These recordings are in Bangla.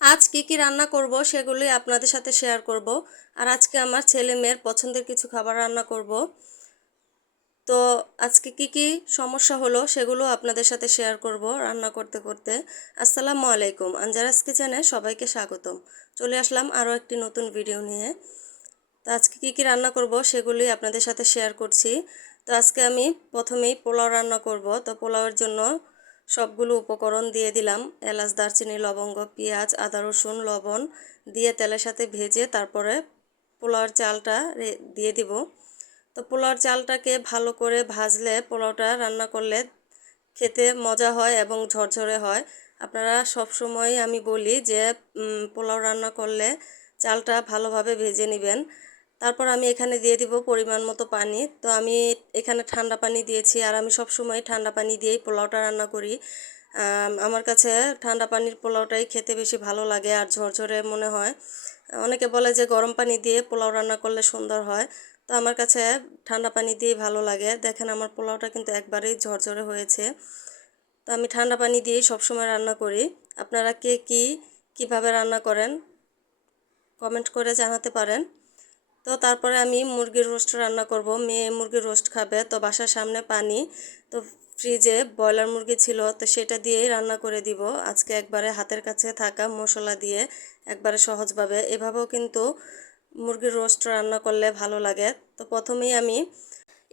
আজ কি কি রান্না করব সেগুলি আপনাদের সাথে শেয়ার করব। আর আজকে আমার ছেলে মেয়ের পছন্দের কিছু খাবার রান্না করব। তো আজকে কি কি সমস্যা হলো সেগুলো আপনাদের সাথে শেয়ার করব রান্না করতে করতে। আসসালামু আলাইকুম আঞ্জারাস কিচেনে সবাইকে স্বাগতম। চলে আসলাম আরও একটি নতুন ভিডিও নিয়ে। তো আজকে কি কি রান্না করব সেগুলি আপনাদের সাথে শেয়ার করছি। তো আজকে আমি প্রথমেই পোলাও রান্না করব। তো পোলাওয়ের জন্য সবগুলো উপকরণ দিয়ে দিলাম। এলাচ, দারচিনি, লবঙ্গ, পেঁয়াজ, আদা, রসুন, লবণ দিয়ে তেলের সাথে ভেজে তারপরে পোলাওর চালটা দিয়ে দিব। তো পোলাওর চালটাকে ভালো করে ভাজলে পোলাওটা রান্না করলে খেতে মজা হয় এবং ঝরঝরে হয়। আপনারা সব সময় আমি বলি যে পোলাও রান্না করলে চালটা ভালোভাবে ভেজে নেবেন। তারপর আমি এখানে দিয়ে দিব পরিমাণ মতো পানি। তো আমি এখানে ঠান্ডা পানি দিয়েছি আর আমি সব সময় ঠান্ডা পানি দিয়েই পোলাওটা রান্না করি। আমার কাছে ঠান্ডা পানির পোলাওটাই খেতে বেশি ভালো লাগে আর ঝরঝরে মনে হয়। অনেকে বলে যে গরম পানি দিয়ে পোলাও রান্না করলে সুন্দর হয়। তো আমার কাছে ঠান্ডা পানি দিয়েই ভালো লাগে। দেখেন আমার পোলাওটা কিন্তু একবারেই ঝরঝরে হয়েছে। তো আমি ঠান্ডা পানি দিয়েই সবসময় রান্না করি। আপনারা কে কী কীভাবে রান্না করেন কমেন্ট করে জানাতে পারেন। তো তারপরে আমি মুরগির রোস্ট রান্না করব। মেয়ে মুরগির রোস্ট খাবে, তো বাসার সামনে পানি, তো ফ্রিজে ব্রয়লার মুরগি ছিল, তো সেটা দিয়েই রান্না করে দিব। আজকে একবারে হাতের কাছে থাকা মশলা দিয়ে একবারে সহজভাবে। এভাবেও কিন্তু মুরগির রোস্ট রান্না করলে ভালো লাগে। তো প্রথমেই আমি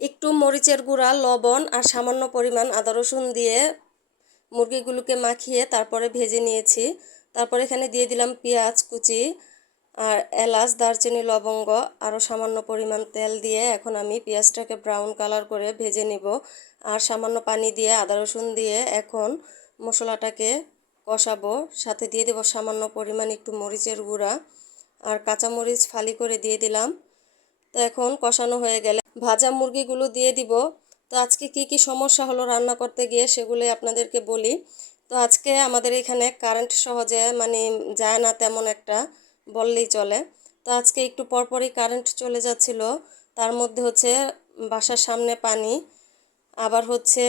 একটু মরিচের গুঁড়া, লবণ আর সামান্য পরিমাণ আদা রসুন দিয়ে মুরগিগুলোকে মাখিয়ে তারপরে ভেজে নিয়েছি। তারপর এখানে দিয়ে দিলাম পেঁয়াজ কুচি আর এলাচ, দারচিনি, লবঙ্গ আরও সামান্য পরিমাণ তেল দিয়ে এখন আমি পেঁয়াজটাকে ব্রাউন কালার করে ভেজে নিব। আর সামান্য পানি দিয়ে আদা, রসুন দিয়ে এখন মশলাটাকে কষাবো। সাথে দিয়ে দেবো সামান্য পরিমাণ একটু মরিচের গুঁড়া। আর কাঁচামরিচ ফালি করে দিয়ে দিলাম। তো এখন কষানো হয়ে গেলে ভাজা মুরগিগুলো দিয়ে দিব। তো আজকে কি কি সমস্যা হলো রান্না করতে গিয়ে সেগুলোই আপনাদেরকে বলি। তো আজকে আমাদের এখানে কারেন্ট সহজে মানে যায় না তেমন একটা। বললেই চলে। তো আজকে একটু পরপরই কারেন্ট চলে যাচ্ছিল। তার মধ্যে হচ্ছে বাসার সামনে পানি, আবার হচ্ছে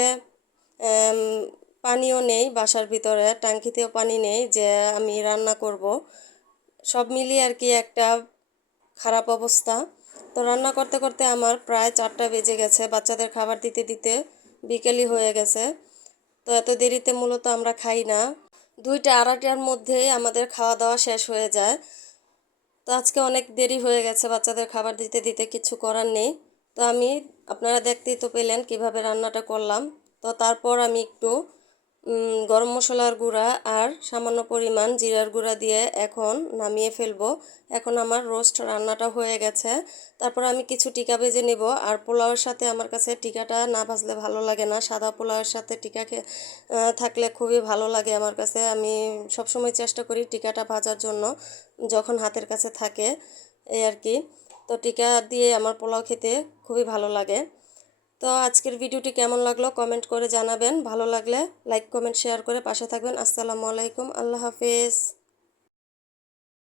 পানিও নেই বাসার ভিতরে, ট্যাঙ্কিতেও পানি নেই যে আমি রান্না করব। সব মিলিয়ে আর কি একটা খারাপ অবস্থা। তো রান্না করতে করতে আমার প্রায় চারটা বেজে গেছে, বাচ্চাদের খাবার দিতে দিতে বিকেলই হয়ে গেছে। তো এত দেরিতে মূলত আমরা খাই না। দুইটা আড়াইটার মধ্যেই আমাদের খাওয়া দাওয়া শেষ হয়ে যায়। তো আজকে অনেক দেরি হয়ে গেছে, বাচ্চাদের খাবার দিতে দিতে কিছু করার নেই। তো আমি, আপনারা দেখতেই তো পেলেন কীভাবে রান্নাটা করলাম। তো তারপর আমি একটু গরম মশলার গুঁড়া আর সামান্য পরিমাণ জিরার গুঁড়া দিয়ে এখন নামিয়ে ফেলব। এখন আমার রোস্ট রান্নাটা হয়ে গেছে। তারপর আমি কিছু টিকা ভেজে নেব। আর পোলাওয়ের সাথে আমার কাছে টিকাটা না ভাজলে ভালো লাগে না। সাদা পোলাওয়ের সাথে টিকা থাকলে খুবই ভালো লাগে আমার কাছে। আমি সবসময় চেষ্টা করি টিকাটা ভাজার জন্য, যখন হাতের কাছে থাকে, এই আর কি। তো টিকা দিয়ে আমার পোলাও খেতে খুবই ভালো লাগে। তো আজকের ভিডিওটি কেমন লাগল কমেন্ট করে জানাবেন। ভালো লাগলে লাইক, কমেন্ট, শেয়ার করে পাশে থাকবেন। আসসালামু আলাইকুম। আল্লাহ হাফেজ।